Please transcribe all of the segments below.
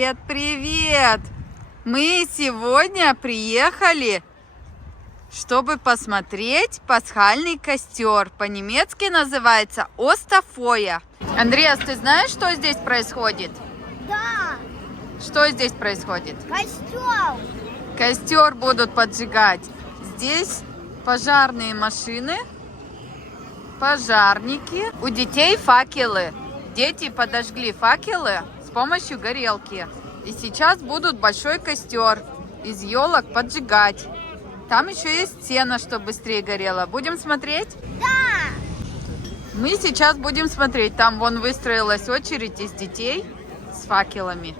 Привет, привет! Мы сегодня приехали, чтобы посмотреть пасхальный костер. По-немецки называется Остафоя. Андреас, ты знаешь, что здесь происходит? Да, Что здесь происходит? костер. Костер будут поджигать. Здесь пожарные машины, пожарники. У детей факелы. Дети подожгли факелы с помощью горелки. И сейчас будут большой костер из елок поджигать. Там еще есть сено, чтобы быстрее горело. Будем смотреть? Да. Мы сейчас будем смотреть. Там вон выстроилась очередь из детей с факелами.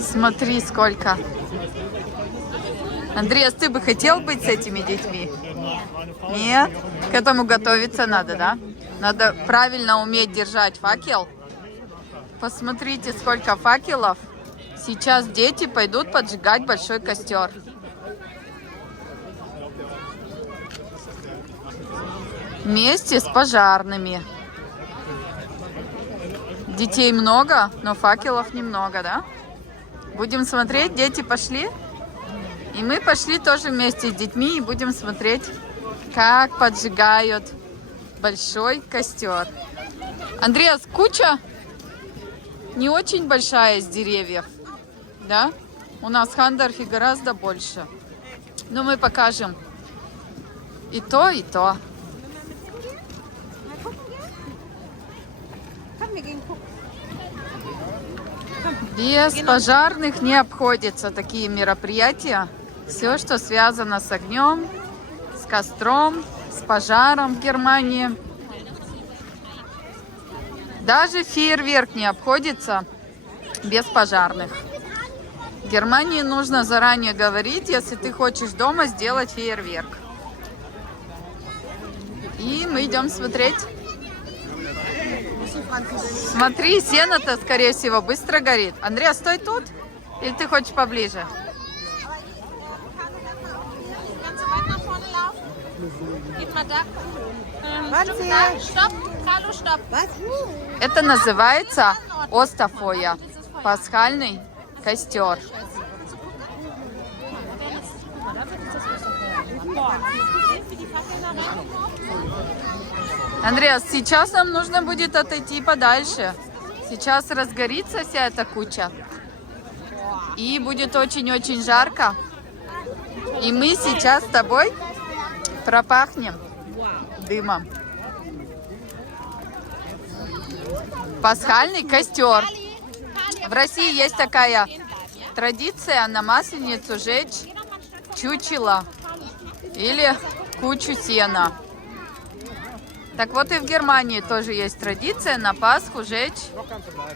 Смотри, сколько. Андреас, ты бы хотел быть с этими детьми? Нет? К этому готовиться надо, да? Надо правильно уметь держать факел. Посмотрите, сколько факелов. Сейчас дети пойдут поджигать большой костер. Вместе с пожарными. Детей много, но факелов немного, да? Будем смотреть, дети пошли. И мы пошли тоже вместе с детьми и будем смотреть, как поджигают большой костер. Андреас, куча не очень большая из деревьев, да? У нас в Хандорфе гораздо больше. Но мы покажем и то, и то. Без пожарных не обходятся такие мероприятия. Все, что связано с огнем, с костром, с пожаром в Германии. Даже фейерверк не обходится без пожарных. В Германии нужно заранее говорить, если ты хочешь дома сделать фейерверк. И мы идем смотреть. Смотри, сено-то, скорее всего, быстро горит. Андреас, стой тут? Или ты хочешь поближе? Это называется Остафоя, пасхальный костер. Андреас, сейчас нам нужно будет отойти подальше. Сейчас разгорится вся эта куча. И будет очень-очень жарко. И мы сейчас с тобой пропахнем дымом. Пасхальный костер. В России есть такая традиция на Масленицу жечь чучело или кучу сена. Так вот и в Германии тоже есть традиция на Пасху жечь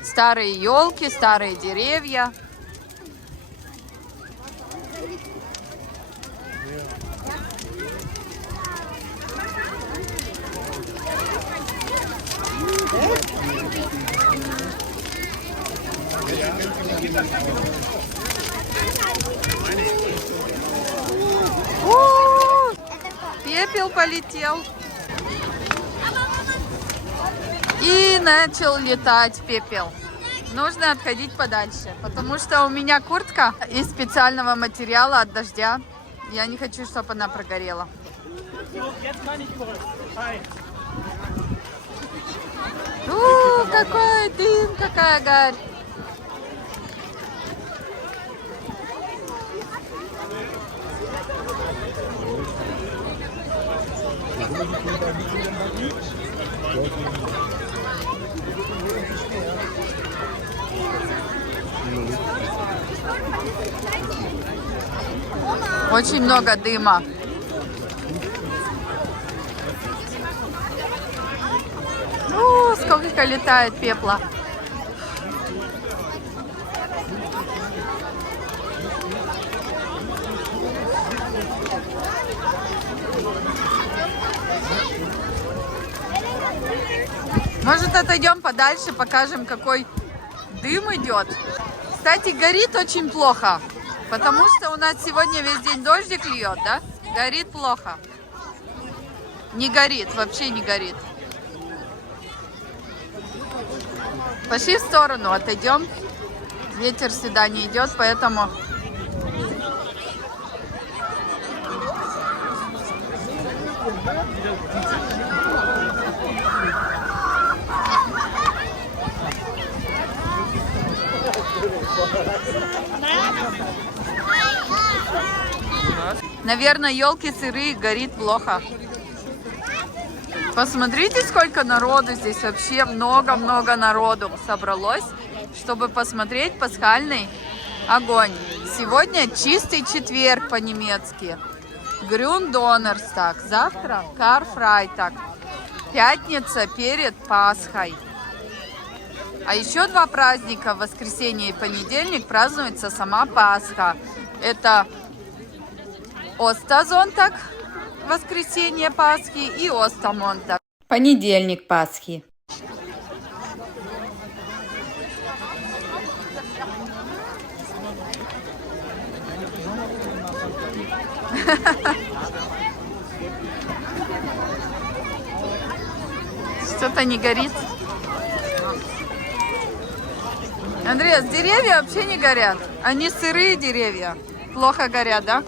старые елки, старые деревья. Пепел полетел. И начал летать пепел. Нужно отходить подальше, потому что у меня куртка из специального материала от дождя. Я не хочу, чтобы она прогорела. Какой дым, какая гарь. Очень много дыма. Сколько летает пепла. Может, отойдем подальше, покажем, какой дым идет. Кстати, горит очень плохо, потому что у нас сегодня весь день дождик льет, да? Горит плохо. Не горит, вообще не горит. Пошли в сторону, отойдем. Ветер сюда не идет, поэтому... Наверное, елки сырые, горит плохо. Посмотрите, сколько народу здесь. Вообще много-много народу собралось, чтобы посмотреть пасхальный огонь. Сегодня чистый четверг по-немецки. Грюндонерстаг. Завтра Карфрайтаг. Пятница перед Пасхой. А еще два праздника, в воскресенье и понедельник, празднуется сама Пасха. Это Остазонтаг, воскресенье Пасхи, и Остамонтаг, понедельник Пасхи. Что-то не горит. Андреас, деревья вообще не горят. Они сырые деревья. Плохо горят, да?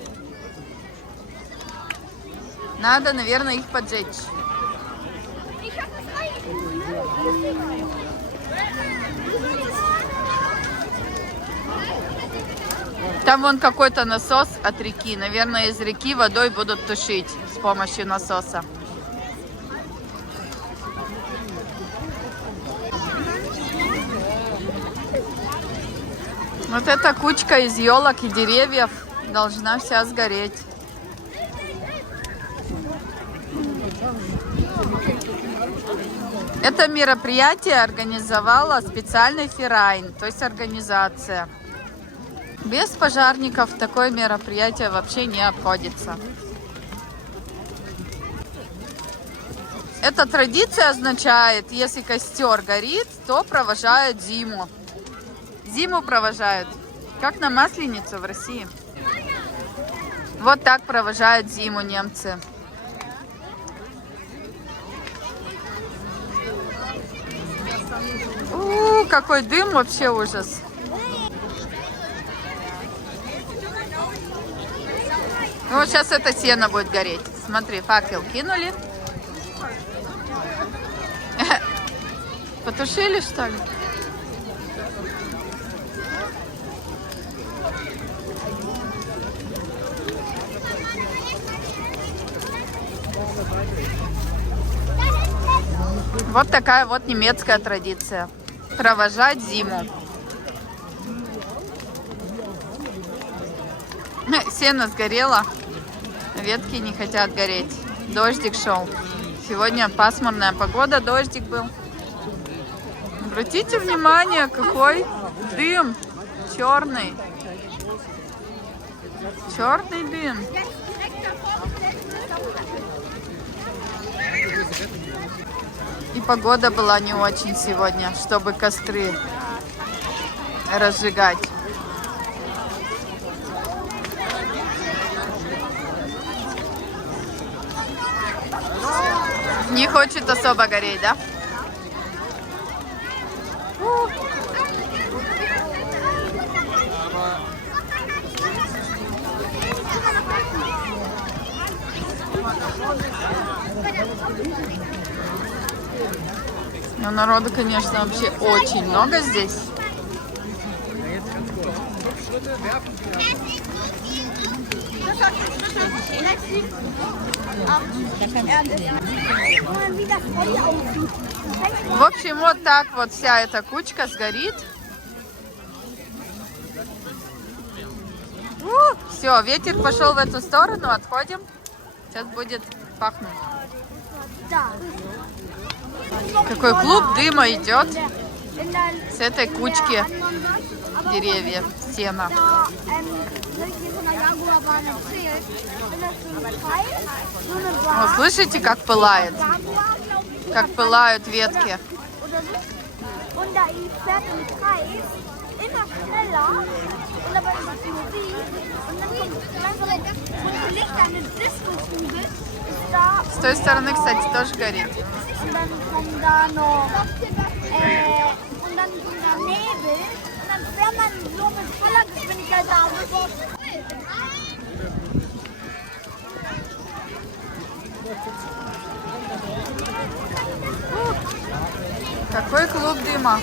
Надо, наверное, их поджечь. Там вон какой-то насос от реки. Наверное, из реки водой будут тушить с помощью насоса. Вот эта кучка из елок и деревьев должна вся сгореть. Это мероприятие организовала специальный Ферайн, то есть организация. Без пожарников такое мероприятие вообще не обходится. Эта традиция означает, если костер горит, то провожают зиму. Зиму провожают, как на Масленицу в России. Вот так провожают зиму немцы. Какой дым, вообще ужас. Вот сейчас это сено будет гореть. Смотри, факел кинули. Потушили, что ли? Вот такая вот немецкая традиция. Провожать зиму. Сено сгорело. Ветки не хотят гореть. Дождик шел. Сегодня пасмурная погода, дождик был. Обратите внимание, какой дым черный. Черный дым. И погода была не очень сегодня, чтобы костры разжигать. Не хочет особо гореть, да? Но народу, конечно, вообще очень много здесь. В общем, вот так вот вся эта кучка сгорит. Все, ветер пошел в эту сторону, отходим. Сейчас будет пахнуть. Какой клуб дыма идет с этой кучки деревьев, сена. О, слышите, как пылает? Как пылают ветки. С той стороны, кстати, тоже горит. dann so der Nebel und dann fährt man so mit voller Geschwindigkeit da auf. Какой клуб дыма.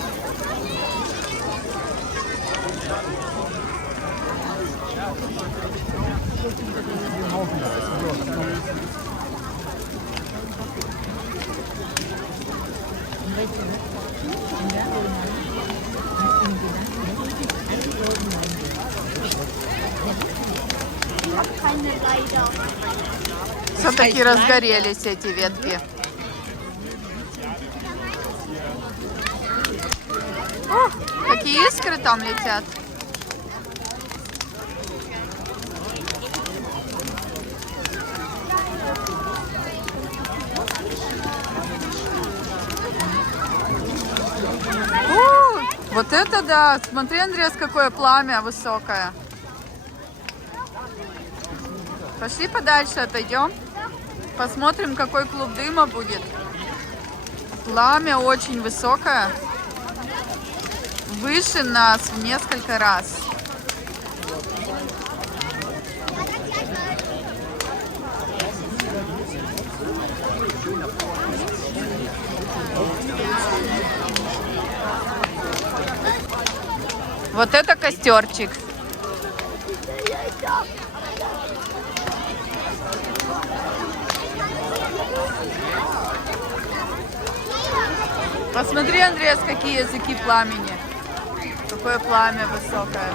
Keine leider. Все-таки разгорелись эти ветки. О, какие искры там летят. О, вот это да! Смотри, Андреас, какое пламя высокое. Пошли подальше, отойдем. Посмотрим, какой клуб дыма будет. Пламя очень высокое. Выше нас в несколько раз. Вот это костерчик. Посмотри, Андреас, какие языки пламени. Какое пламя высокое.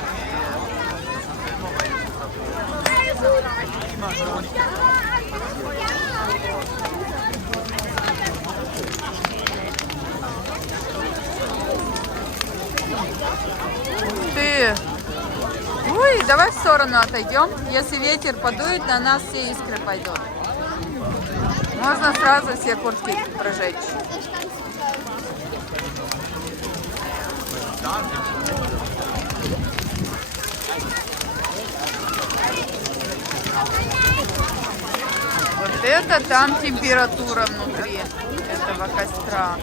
Ух ты! Ой, давай в сторону отойдем. Если ветер подует, на нас все искры пойдут. Можно сразу все куртки прожечь. Вот это там температура внутри этого костра.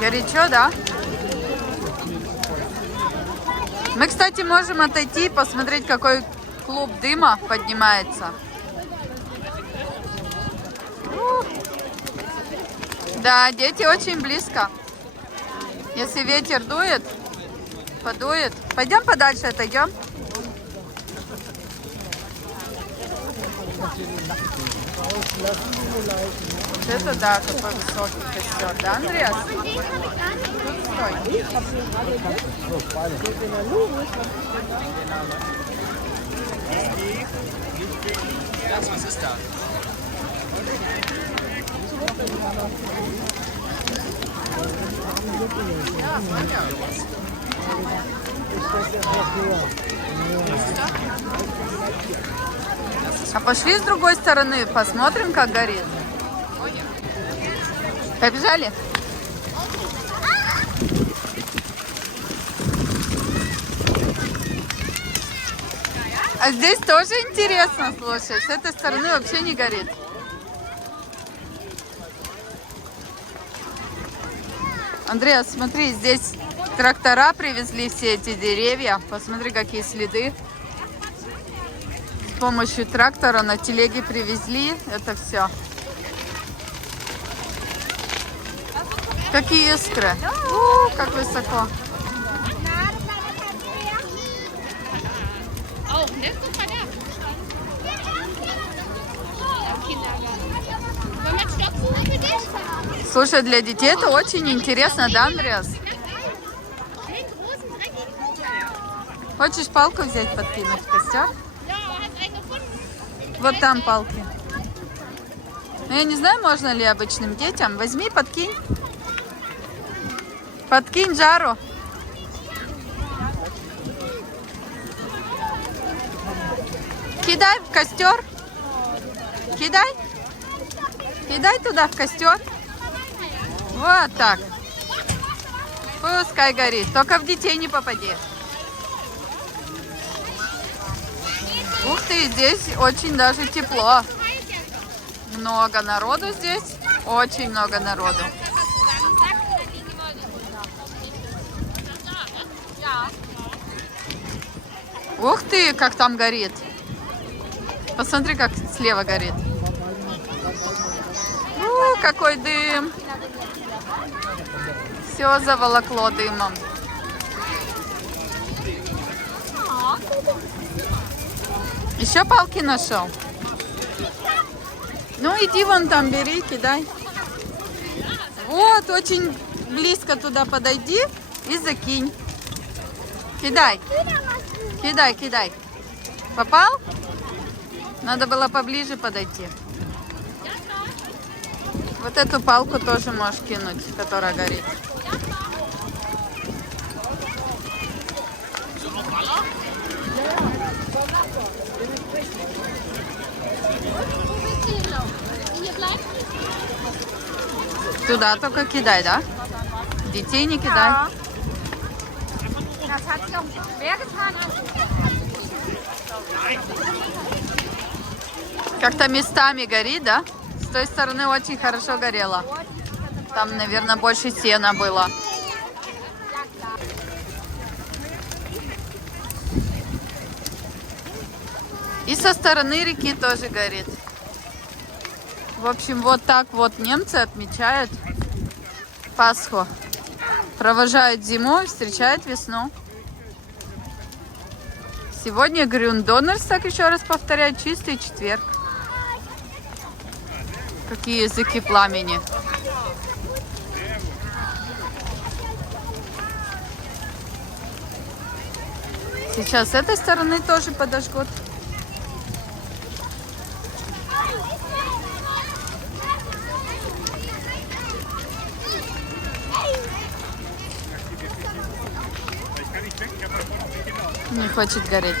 Горячо, да? Мы, кстати, можем отойти и посмотреть, какой клуб дыма поднимается. Да, дети очень близко. Если ветер дует, подует. Пойдем подальше, отойдем. Вот это да, какой высокий костер, да, Андреас? Тут стой. А пошли с другой стороны, посмотрим, как горит. Побежали? А здесь тоже интересно, слушай, с этой стороны вообще не горит. Андреас, смотри, здесь трактора привезли все эти деревья. Посмотри, какие следы. С помощью трактора на телеге привезли это все. Какие искры. Как высоко. Слушай, для детей это очень интересно, да, Андреас? Хочешь палку взять, подкинуть в костер? Вот там палки. Ну, я не знаю, можно ли обычным детям. Возьми, подкинь. Подкинь жару. Кидай в костер. Кидай. Кидай туда в костер. Вот так. Пускай горит. Только в детей не попади. Ух ты, здесь очень даже тепло. Много народу здесь. Очень много народу. Ух ты, как там горит. Посмотри, как слева горит. Какой дым. Все заволокло дымом. Еще палки нашел? Ну, иди вон там, бери, кидай. Вот, очень близко туда подойди и закинь. Кидай. Кидай, кидай. Попал? Надо было поближе подойти. Вот эту палку тоже можешь кинуть, которая горит. Туда только кидай, да? Детей не кидай. Как-то местами горит, да? С той стороны очень хорошо горело. Там, наверное, больше сена было. И со стороны реки тоже горит. В общем, вот так вот немцы отмечают Пасху. Провожают зиму, встречают весну. Сегодня Грюндоннерстаг, еще раз повторяю, чистый четверг. Какие языки пламени. Сейчас с этой стороны тоже подожгут. Не хочет гореть.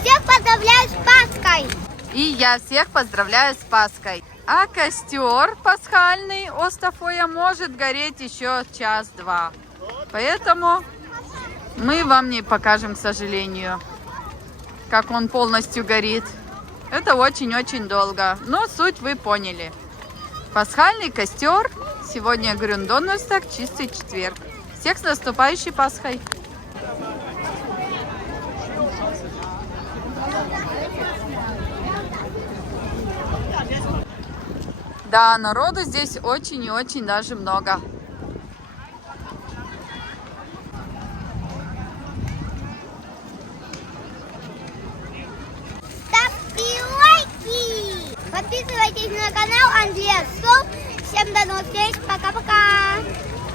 Всех поздравляю с Пасхой! И я всех поздравляю с Пасхой. А костер пасхальный Остафоя может гореть еще час-два. Поэтому мы вам не покажем, к сожалению, как он полностью горит. Это очень-очень долго. Но суть вы поняли. Пасхальный костер. Сегодня Грюндоннерстаг, чистый четверг. Всех с наступающей Пасхой! Да, народу здесь очень и очень даже много. Ставьте лайки! Подписывайтесь на канал Андрея Сол. Всем до новых встреч. Пока-пока!